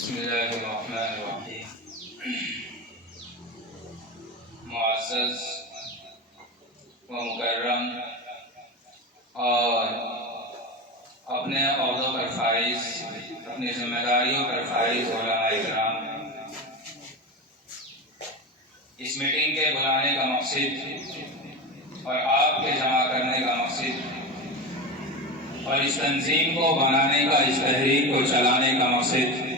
بسم اللہ الرحمن الرحیم۔ معزز و مکرم اور اپنے عہدوں پر فائز، اپنی ذمہ داریوں پر فائز علماء کرام، اس میٹنگ کے بلانے کا مقصد اور آپ کے جمع کرنے کا مقصد اور اس تنظیم کو بنانے کا، اس تحریک کو چلانے کا مقصد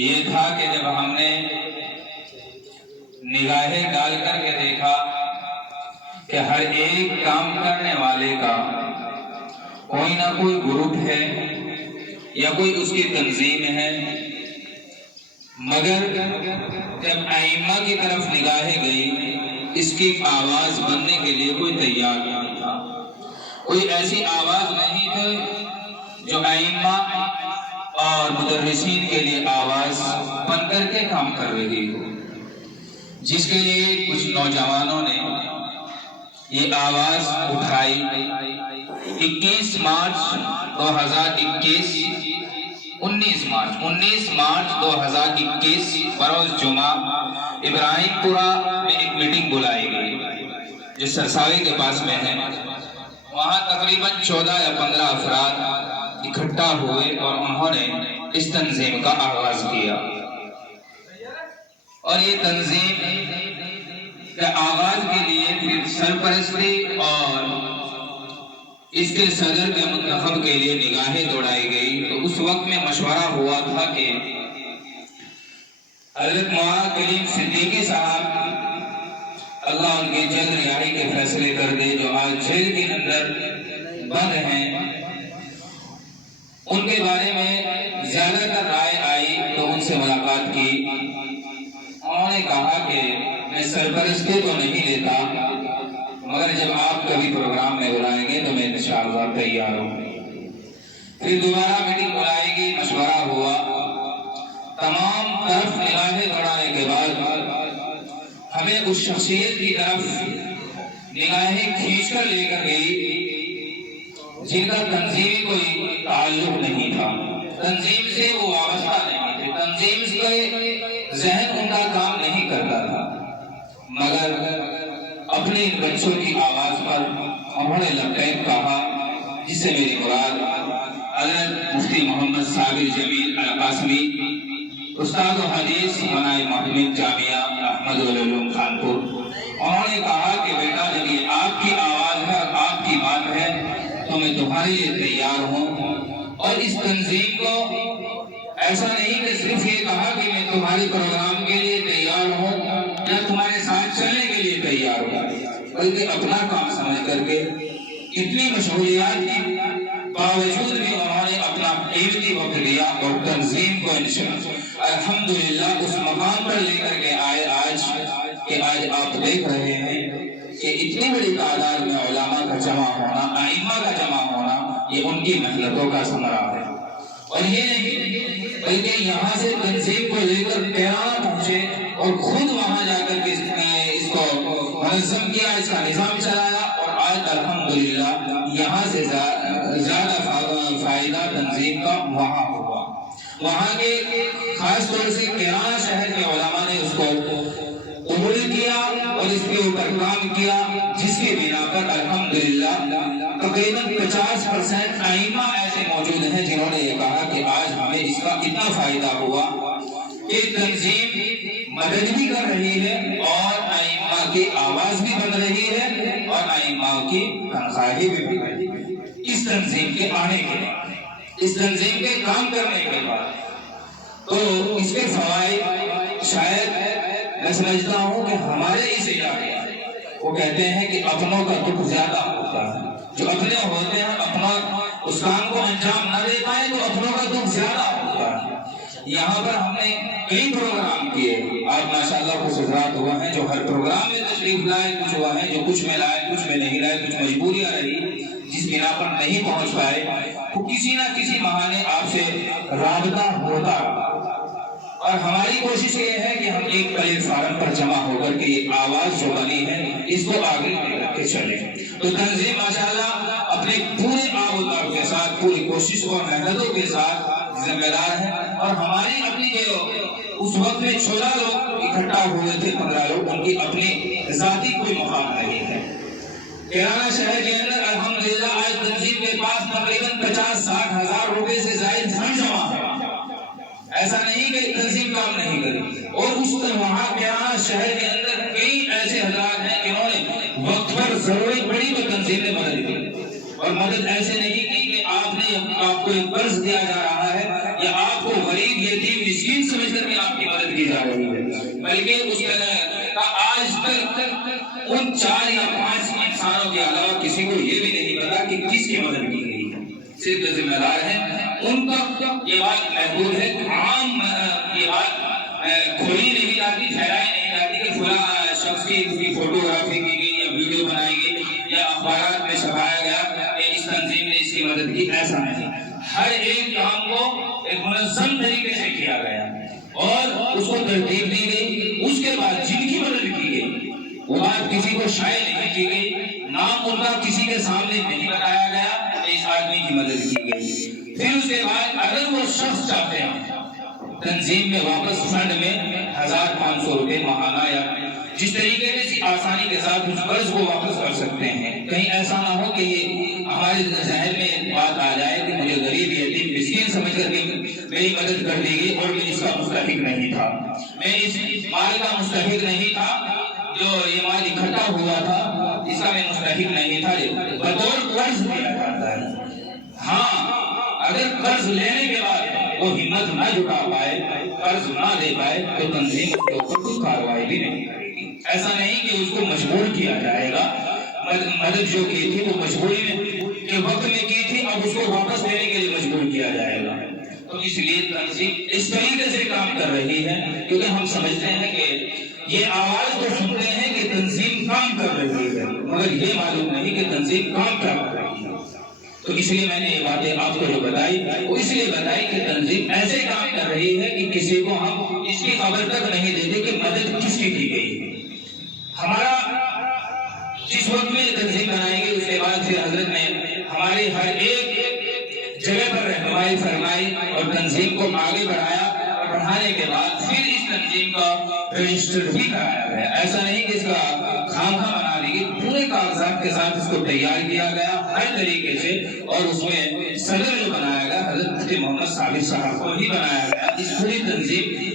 یہ تھا کہ جب ہم نے نگاہیں ڈال کر کے دیکھا کہ ہر ایک کام کرنے والے کا کوئی نہ کوئی گروپ ہے یا کوئی اس کی تنظیم ہے، مگر جب ائمہ کی طرف نگاہیں گئی اس کی آواز بننے کے لیے کوئی تیار نہیں تھا، کوئی ایسی آواز نہیں تھی جو ائمہ اور مدرسین کے لیے آواز بن کر کے کام کر رہی ہو، جس کے لیے کچھ نوجوانوں نے یہ آواز اٹھائی۔ 19 مارچ 2021 بروز جمعہ ابراہیم پورہ میں ایک میٹنگ بلائی گئی جو سرساوی کے پاس میں ہے۔ وہاں تقریباً 14 یا 15 افراد اکٹھا ہوئے اور انہوں نے اس تنظیم کا آغاز کیا، اور یہ تنظیم کے آغاز کے لیے پھر سرپرستی اور اس کے صدر کے منتخب کے لیے نگاہیں دوڑائی گئی۔ تو اس وقت میں مشورہ ہوا تھا کہ حضرت مولانا کلیم صدیقی صاحب اللہ ان کی جلد رہائی کے فیصلے کر دے، جو آج جیل کے اندر بند ہیں، ان کے بارے میں زیادہ تر رائے آئی تو ان سے ملاقات کی۔ انہوں نے کہا کہ میں سرپرستی تو نہیں لیتا، مگر جب آپ کبھی پروگرام میں بلائیں گے تو میں انشاءاللہ تیار ہوں۔ پھر دوبارہ میٹنگ بلائے گی، مشورہ ہوا، تمام طرف نگاہیں دوڑانے کے بعد ہمیں اس شخصیت کی طرف نگاہیں کھینچ کر لے کر گئی جن کا تنظیمی کوئی تعلق نہیں تھا، تنظیم سے وہ وابستہ نہیں تھے، تنظیم سے ذہن ان کا کام نہیں کرتا تھا، مگر اپنے بچوں کی آواز پر انہوں نے لبیک کہا، جس سے میری مراد حضرت مفتی محمد صابر جمیل القاسمی، استاد و حدیث منائب محمد جامعہ احمد العلوم خانپور، انہوں نے کہا کہ بیٹا جب یہ آپ کی آواز ہے اور آپ کی بات ہے تو میں تمہارے لیے تیار ہوں، اور اس تنظیم کو ایسا نہیں کہ صرف یہ کہا کہ میں تمہارے پروگرام کے لیے تیار ہوں یا تمہارے ساتھ چلنے کے لیے تیار ہوں، بلکہ اپنا کام سمجھ کر کے اتنی مشغولیات کی باوجود بھی انہوں نے اپنا قیمتی وقت دیا اور تنظیم کو الحمدللہ اس مقام پر لے کر کے آئے آج آپ دیکھ رہے ہیں کہ اتنی بڑی تعداد میں علماء کا جمع ہونا، ائمہ کا جمع ہونا، یہ ان کی محنتوں کا ثمرہ ہے۔ اور یہ نہیں بلکہ یہاں سے تنظیم کو لے کر تہران پہنچے اور خود وہاں جا کر کے اس کو منظم کیا، اس کا نظام چلایا، اور آج الحمدللہ یہاں سے زیادہ فائدہ تنظیم کا وہاں ہوا۔ وہاں کے خاص طور سے کیرانہ شہر کے علماء نے اس کو قبول کیا اور اس کے اوپر کام کیا، جس کی بنا پر الحمدللہ تقریباً 50% ائمہ ایسے موجود ہیں جنہوں نے یہ کہا کہ آج ہمیں اس کا اتنا فائدہ ہوا کہ تنظیم مدد بھی کر رہی ہے اور ائمہ کی آواز بھی بن رہی ہے اور ائمہ کی تنخواہیں بھی بن رہی ہے۔ اس تنظیم کے آنے کے بعد، اس تنظیم کے کام کرنے کے بعد تو اس کے فوائد شاید میں سمجھتا ہوں کہ ہمارے اس علاقے وہ کہتے ہیں کہ اپنوں کا دکھ زیادہ ہوتا ہے، جو اپنے ہوتے ہیں اپنا اس کام کو انجام نہ دے پائے تو اپنوں کا دکھ زیادہ ہوتا ہے۔ یہاں پر ہم نے کئی پروگرام کیے، آپ ماشاءاللہ خوش حضرات ہوا ہیں جو ہر پروگرام میں تشریف لائے، کچھ ہوا ہے جو کچھ میں لائے، کچھ میں نہیں لائے، کچھ مجبوریاں رہی جس بنا پر نہیں پہنچ پائے، تو کسی نہ کسی بہانے آپ سے رابطہ ہوتا، اور ہماری کوشش یہ ہے کہ ہم ایک پلیٹ فارم پر جمع ہو کر کے یہ آواز جو بنی ہے اس کو آگے لے کر کے چلیں۔ تو تنظیم ماشاءاللہ اپنے پورے آب و تاب کے ساتھ، پوری کوشش اور محنتوں کے ساتھ ذمہ دار ہیں، اور ہماری اپنی جو اس وقت میں 16 لوگ اکٹھا ہوئے تھے، 15 لوگ، ان کی اپنی ذاتی کوئی مقام نہیں ہے۔ کیرانہ شہر کے اندر الحمدللہ آج تنظیم کے پاس تقریباً 50-60 ہزار روپے سے زائد دھن جمع ہے۔ ایسا نہیں کہ تنظیم کام نہیں کری، اور اس وہاں کیرانہ شہر کے اندر کئی ایسے حضرات ہیں جنہوں نے وقت پر ضرورت پڑی تو تنظیم نے مدد کی، اور مدد ایسے نہیں کی کہ آپ کو ایک قرض دیا جا رہا ہے یا آپ کو غریب یتیم مسکین سمجھ کر کے آپ کی مدد کی جا رہی ہے، بلکہ اس کا آج تک ان 4 یا 5 انسانوں کے علاوہ کسی کو یہ بھی نہیں پتا کہ کس کی مدد کی گئی ہے۔ صرف ذمہ دار ہیں ان کا یہ بات محدود ہے، عام یہ بات کھولی نہیں جاتی، پھیلائی نہیں جاتی کہ فلاں شخص کی فوٹوگرافی کی گئی یا ویڈیو بنائی گئی یا اخبارات میں چھپایا گیا کہ اس تنظیم نے اس کی مدد کی، ایسا نہیں۔ ہر ایک کام کو ایک منظم طریقے سے کیا گیا اور اس کو ترتیب دی گئی۔ اس کے بعد جن کی مدد کی گئی وہ بات کسی کو شائع نہیں کی گئی، نام ان کا کسی کے سامنے نہیں بتایا گیا کہ اس آدمی کی مدد کی گئی۔ پھر اس کے بعد اگر وہ شخص چاہتے ہیں تنظیم میں واپس فنڈ میں 1500 روپے ماہانہ یا جس طریقے سے آسانی کے ساتھ اس قرض کو واپس کر سکتے ہیں، کہیں ایسا نہ ہو کہ یہ ہمارے ذہن میں بات آ جائے کہ مجھے غریب یتیم مسکین سمجھ کر کے میری مدد کر دی گئی اور میں اس کا مستحق نہیں تھا، میں اس مال کا مستحق نہیں تھا، جو یہ مال اکٹھا ہوا تھا اس کا میں مستحق نہیں تھا، بطور قرض دیا جاتا ہے۔ ہاں اگر قرض لینے کے بعد وہ ہمت نہ جٹا پائے، قرض نہ دے پائے تو تنظیم اس کے اوپر کوئی کارروائی بھی نہیں کرے گی۔ ایسا نہیں کہ اس کو مجبور کیا جائے گا، مدد جو کی تھی وہ مجبوری میں کے وقت میں کی تھی، اب اس کو واپس دینے کے لیے مجبور کیا جائے گا۔ تو اس لیے تنظیم اس طریقے سے کام کر رہی ہے کیونکہ ہم سمجھتے ہیں کہ یہ آواز تو سنتے ہیں کہ تنظیم کام کر رہی ہے، مگر یہ معلوم نہیں کہ تنظیم کام کر رہی ہے۔ تو اس لیے میں نے یہ باتیں آپ کو جو بتائی وہ اس لیے بتائی کہ تنظیم ایسے کام کر رہی ہے کہ کسی کو ہم اس کی خبر تک نہیں دیتے کہ مدد کس کی گئی۔ ہمارا جس وقت میں یہ تنظیم بنائی گئی اس کے بعد پھر حضرت نے ہمارے ہر ایک جگہ پر رہنمائی فرمائی اور تنظیم کو آگے بڑھایا، اور بڑھانے کے بعد پھر اس تنظیم کا رجسٹر بھی کرایا گیا۔ ایسا نہیں کہ اس کا خام بنا دی گئی، پورے کاغذات کے ساتھ اس کو تیار کیا گیا ہر طریقے سے، اور اس میں صدر جو بنایا گیا حضرت مفتی محمد ثابت صاحب کو ہی بنایا گیا۔ اس پوری تنظیم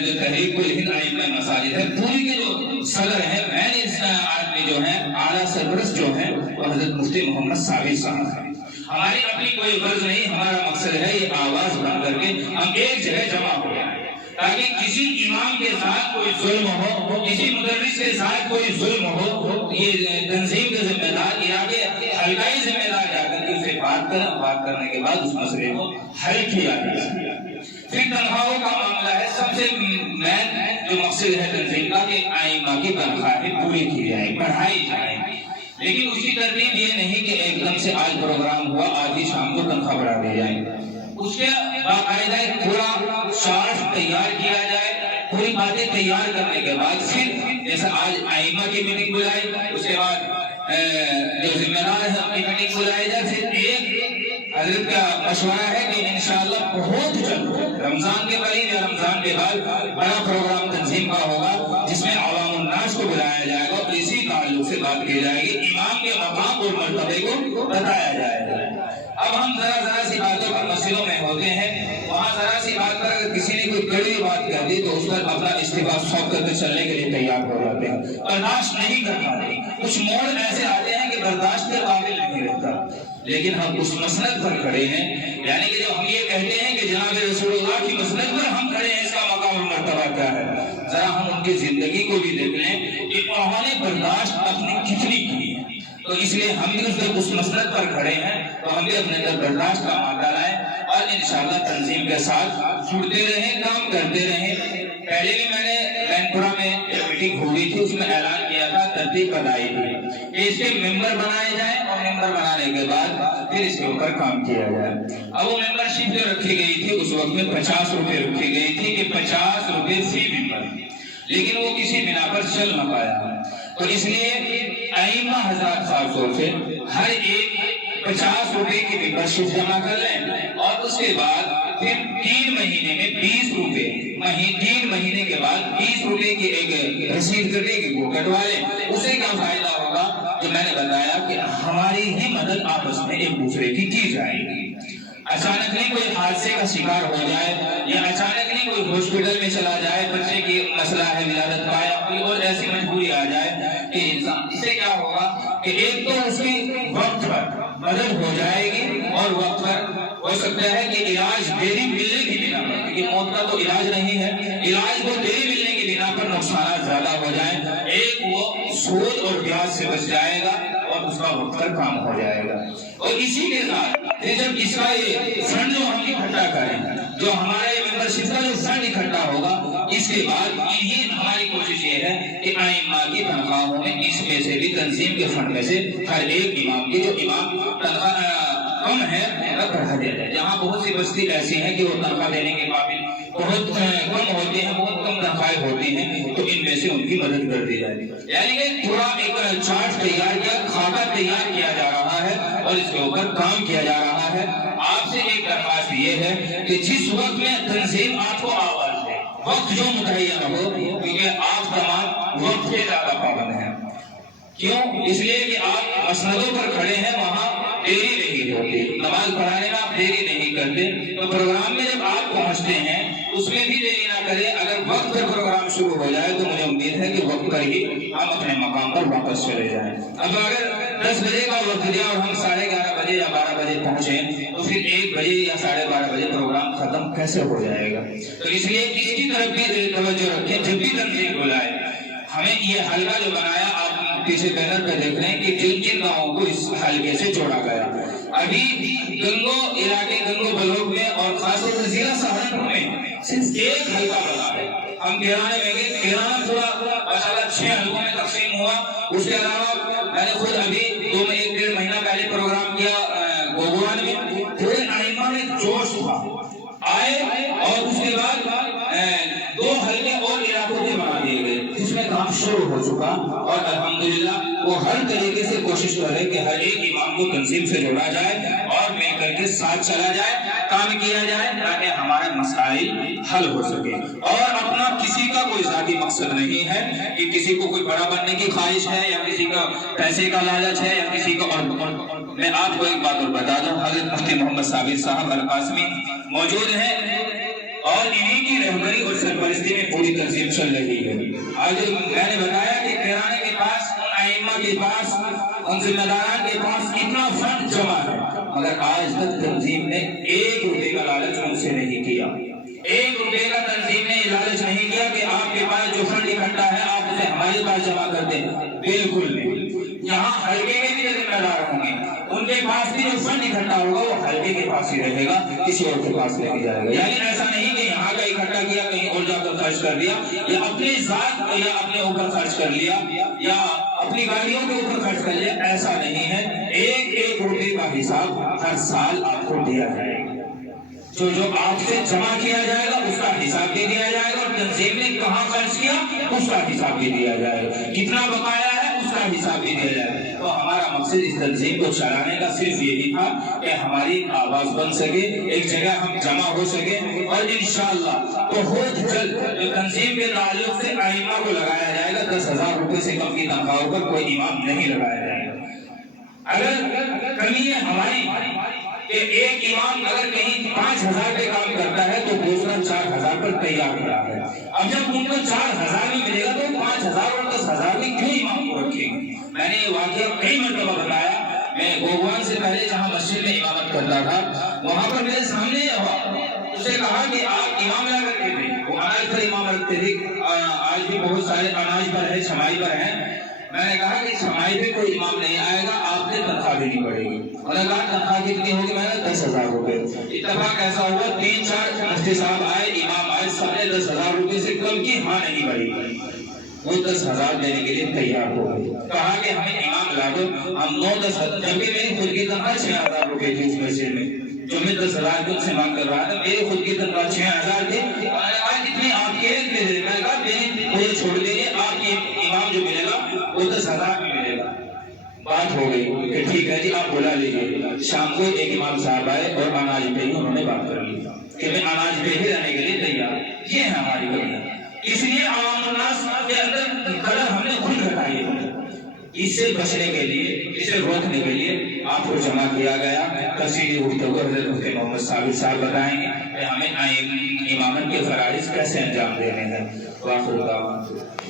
جو تحریک الہند ائمہ مساجد ہے پوری کے جو صدر ہے مین آدمی جو ہے اعلیٰ سرپرست جو ہے وہ حضرت مفتی محمد ثابت صاحب ہے۔ ہماری اپنی کوئی غرض نہیں، ہمارا مقصد ہے یہ آواز بن کر کے ہم ایک جگہ جمع ہو جائیں تاکہ کسی امام کے ساتھ کوئی ظلم ہو، کسی مدرس کے ساتھ کوئی ظلم ہو، یہ تنظیم کے ذمہ دار یا کہ حلقائی ذمہ دار جا کر کے اسے بات کرنے کے بعد اس مسئلے کو حل کیا جائے۔ پھر تنخواہوں کا معاملہ ہے، سب سے مین جو مقصد ہے تنظیم کا کہ ائمہ کی تنخواہیں پوری کی جائیں، بڑھائی جائیں، لیکن اس کی ترتیب یہ نہیں کہ ایک دم سے آج پروگرام ہوا آج ہی شام کو تنخواہ بڑھا دی جائے، اس کے باقاعدہ پورا چارٹ تیار کیا جائے، پوری باتیں تیار کرنے کے بعد پھر جیسا آج ائمہ کی میٹنگ بلائی، اس کے بعد جو ذمہ دار ہے ان کی میٹنگ بلائی جائے، پھر ایک حضرت کا مشورہ ہے کہ انشاءاللہ بہت جلد رمضان کے قریب یا رمضان کے بعد بڑا پروگرام تنظیم کا ہوگا جس میں عوام الناس کو بلایا جائے گا، اسی تعلق سے بات کی جائے گی، امام کے مقام اور مرتبے کو بتایا جائے گا۔ اب ہم ذرا سی باتوں پر مسئلوں میں ہوتے ہیں، وہاں ذرا سی بات پر اگر کسی نے کوئی کڑوی بات کر دی تو اس پر اپنا استعفا سونپ کر کے چلنے کے لیے تیار ہو جاتے ہیں، برداشت نہیں کر پاتے۔ کچھ موڑ ایسے آتے ہیں کہ برداشت کے قابل نہیں رہتا، لیکن ہم اس مسند پر کھڑے ہیں، یعنی کہ جب ہم یہ کہتے ہیں کہ جناب رسول اللہ کی مسند پر ہم کھڑے ہیں، اس کا مقام اور مرتبہ کیا ہے؟ ذرا ہم ان کی زندگی کو بھی دیکھ لیں کہ انہوں نے برداشت اپنی کتنی کی ہے، تو اس لیے ہم بھی اس مسند پر کھڑے ہیں تو ہم بھی اپنے اندر برداشت کا مادہ لائیں اور انشاءاللہ تنظیم کے ساتھ جڑتے رہیں، کام کرتے رہیں۔ پہلے بھی میں نے رینپورہ میں میٹنگ ہو گئی تھی، اس میں اعلان کیا تھا، ترتیب بتائی تھی کہ اس کے ممبر بنائے جائیں اور ممبر بنانے کے بعد پھر اس کے اوپر کام کیا جائے۔ اب وہ ممبر شپ جو رکھی گئی تھی اس وقت میں 50 روپے رکھی گئی تھی کہ 50 روپے فی ممبر، لیکن وہ کسی بنا پر چل نہ پایا، تو اس لیے ائمہ حضرات خاص طور سے ہر ایک 50 روپے کی ممبر شپ جمع کر لیں اور اس کے بعد پھر 3 مہینے میں 20 روپے 3 مہینے کے بعد 20 روپے کی ایک رسید کٹے گی، وہ کٹوا لیں۔ اسے کیا فائدہ ہوگا کہ میں نے بتایا کہ ہماری ہی مدد آپس میں ایک دوسرے کی جائے گی۔ اچانک نہیں کوئی حادثے کا شکار ہو جائے یا اچانک نہیں کوئی ہاسپٹل میں چلا جائے، بچے کی مسئلہ ہے ولادت کا یا کوئی اور ایسی مجبوری آ جائے کہ انسان، اس سے کیا ہوگا کہ ایک تو اس کی وقت پر مدد ہو جائے گی اور وقت پر ہو سکتا ہے کہ علاج دیری ملنے کی بنا پر، کیونکہ موت کا تو علاج نہیں ہے، علاج کو دیری ملنے کی بنا پر نقصانات زیادہ ہو جائیں، ایک وہ سود اور بیاج سے بچ جائے گا اور اس کا وقت پر کام ہو جائے گا۔ اور اسی کے ساتھ جب اس کا یہ فنڈ جو ہم اکٹھا کریں، جو ہمارے ممبرشپ کا جو فنڈ اکٹھا ہوگا، اس کے بعد ہماری کوشش یہ ہے کہ ائمہ کی تنخواہوں میں اس میں سے بھی تنظیم کے فنڈ میں سے ہر ایک امام کی جو امام تنخواہ کم ہے بڑھا دیا جائے۔ جہاں بہت سی بستی ایسی ہیں کہ وہ تنخواہ دینے کے قابل بہت کم ہوتے ہیں، بہت کم تنخواہیں ہوتی ہیں، تو ان میں سے ان کی مدد کر دی جائے۔ یعنی کہ تھوڑا ایک چارٹ تیار کیا، کھاتا تیار کیا جا رہا ہے اور اس کے اوپر کام کیا جا رہا ہے۔ آپ سے ایک درخواست یہ ہے کہ جس وقت میں تنظیم آپ کو آواز دے، وقت جو متعین ہو، کیونکہ آپ تمام وقت کے زیادہ پابند ہیں۔ کیوں؟ اس لیے کہ آپ مسندوں پر کھڑے ہیں، وہاں دیری نہیں ہوتی، نماز پڑھانے میں آپ دیری نہیں کرتے، تو پروگرام میں جب آپ پہنچتے ہیں اس میں بھی دیری نہ کریں۔ اگر وقت پر پروگرام شروع ہو جائے تو مجھے امید ہے کہ وقت پر ہی ہم اپنے مقام پر واپس چلے جائیں۔ اب اگر 10 بجے کا وقت دیا اور ہم 11:30 بجے یا 12 بجے پہنچے تو پھر 1 بجے یا 12:30 بجے پروگرام ختم کیسے ہو جائے گا؟ تو اس لیے اس کی طرف بھی توجہ رکھیں، جب بھی تنظیم بلائے۔ ہمیں یہ حلقہ جو بنایا، آپ پیچھے بینر پہ دیکھ رہے ہیں کہ جن جن گاؤں کو اس حلقے سے جوڑا گیا، ابھی گنگو علاقے، گنگو بلوک میں اور خاص طور سے ضلع سہارنپور میں صرف ایک حلقہ بنا ہے۔ ہم کیرانے میں گئے، کیرانا پورا ماشاءاللہ 6 حلقوں میں تقسیم ہوا۔ اس کے علاوہ میں نے خود ابھی 1-1.5 مہینہ پہلے پروگرام کیا گوگوان میں، پورے ائمہ میں جوش تھا، آئے اور اس کے بعد 2 حلقے اور علاقوں کے بنا دیے گئے، جس میں کام شروع ہو چکا اور الحمدللہ وہ ہر طریقے سے کوشش کر رہے کہ ہر ایک امام کو تنظیم سے جوڑا جائے اور مل کر کے ساتھ چلا جائے، کام کیا جائے تاکہ ہمارے مسائل حل ہو سکے۔ اور اپنا کسی کا کوئی ذاتی مقصد نہیں ہے کہ کسی کو کوئی بڑا بننے کی خواہش ہے یا کسی کا پیسے کا لالچ ہے یا کسی کا اور میں آپ کو ایک بات اور بتا دوں، حضرت مفتی محمد ثابت صاحب القاسمی موجود ہیں اور انہی کی رہبری اور سرپرستی میں پوری تنظیم چل رہی ہے۔ آج میں نے بتایا کہ کیرانے کے پاس، ائمہ کے پاس، ان ذمہ داران کے پاس اتنا فنڈ جمع ہے، مگر آج تک تنظیم نے 1 روپے کا لالچ ان سے نہیں کیا۔ 1 روپے کا تنظیم نے لالچ نہیں کیا کہ آپ کے پاس جو فنڈ اکٹھا ہے آپ اسے ہمارے پاس جمع کر دیں، بالکل نہیں۔ یہاں حلقے کے بھی ذمہ دار ہوں گے، ان کے پاس بھی جو فنڈ اکٹھا ہوگا وہ حلقے کے پاس ہی رہے گا، کسی اور کے پاس لے کے جائے گا۔ یعنی ایسا نہیں کہ یہاں کا اکٹھا کیا کہیں اور جا کر خرچ کر دیا، یا اپنی ذات یا اپنے اوپر خرچ کر لیا یا اپنی گاڑیوں کے اوپر خرچ کر لیا، ایسا نہیں ہے۔ 1-1 روپے کا حساب ہر سال آپ کو دیا جائے گا، جو آپ سے جمع کیا جائے گا اس کا حساب بھی دیا جائے گا، اور تنظیم نے کہاں خرچ کیا اس کا حساب بھی دیا جائے گا، کتنا بقایا ہے اس کا حساب بھی دیا جائے گا۔ تو ہمارا مقصد اس تنظیم کو چلانے کا صرف یہی تھا کہ ہماری آواز بن سکے، ایک جگہ ہم جمع ہو سکے، اور انشاءاللہ بہت جلد جو تنظیم کے تعلق سے ائمہ کو لگایا جائے گا، 10,000 روپے سے کم کی تنخواہوں پر کوئی امام نہیں لگایا جائے گا۔ اگر کمی ہے ہماری کہ ایک امام اگر کہیں 5,000 پہ کام کرتا ہے تو دوسرا 4,000 پر تیار کھڑا ہے، اب جب ان کو 4,000 میں ملے گا تو 5,000 اور 10,000 میں کیوں امام کو رکھیں گے؟ میں نے یہ واقعہ کئی مرتبہ بتایا۔ میں گوگوان سے پہلے جہاں مسجد میں امامت کرتا تھا، وہاں پر میرے سامنے یہ ہوا، اسے کہا کہ آپ امام لا کرتے تھے، وہ اناج پر امام رکھتے تھے، آج بھی بہت سارے اناج پر ہے، چھمائی پر ہیں۔ میں نے کہا کہ چھمائی پہ کوئی امام نہیں آئے گا، آپ نے تنخواہ دینی پڑے گی۔ انہوں نے کہا تنخواہ کتنی ہوگی؟ میں نے 10,000 روپے۔ اتفاق ایسا ہوا 3-4 مفتی صاحب آئے، امام آئے، سب نے 10,000 روپے سے کم کی ہاں نہیں بڑھی، وہ 10,000 دینے کے لیے تیار ہو گئے۔ کہا کہ ہمیں امام لا دو، ہم 9-10 جبکہ میری خود کی تنخواہ 6,000 روپے تھی اس مسجد میں، جو میں 10,000 کی ان سے مانگ کر رہا تھا، میری خود کی تنخواہ 6,000 تھی۔ میں نے کہا کتنی آپ کے دے دیں؟ میں نے کہا مجھے چھوڑ دیجیے، آپ کی امام جو ملے گا وہ 10,000 میں ملے گا۔ بات ہو گئی کہ ٹھیک ہے جی آپ بلا لیجیے. شام کو ایک امام صاحب آئے اور اناج پہ ہی انہوں نے بات کر لی کہ میں اناج پہ ہی رہنے کے لیے تیار. یہ ہے ہماری کمی. اس لیے عوام الناس کے اندر قدر ہم نے خود گھٹائی ہے. اس سے بچنے کے لیے، اسے روکنے کے لیے آپ کو جمع کیا گیا. تفصیلی گفتگو حضرت مفتی محمد ثابت صاحب بتائیں گے کہ ہمیں امامت کے فرائض کیسے انجام دینے ہیں. واخر دعوانا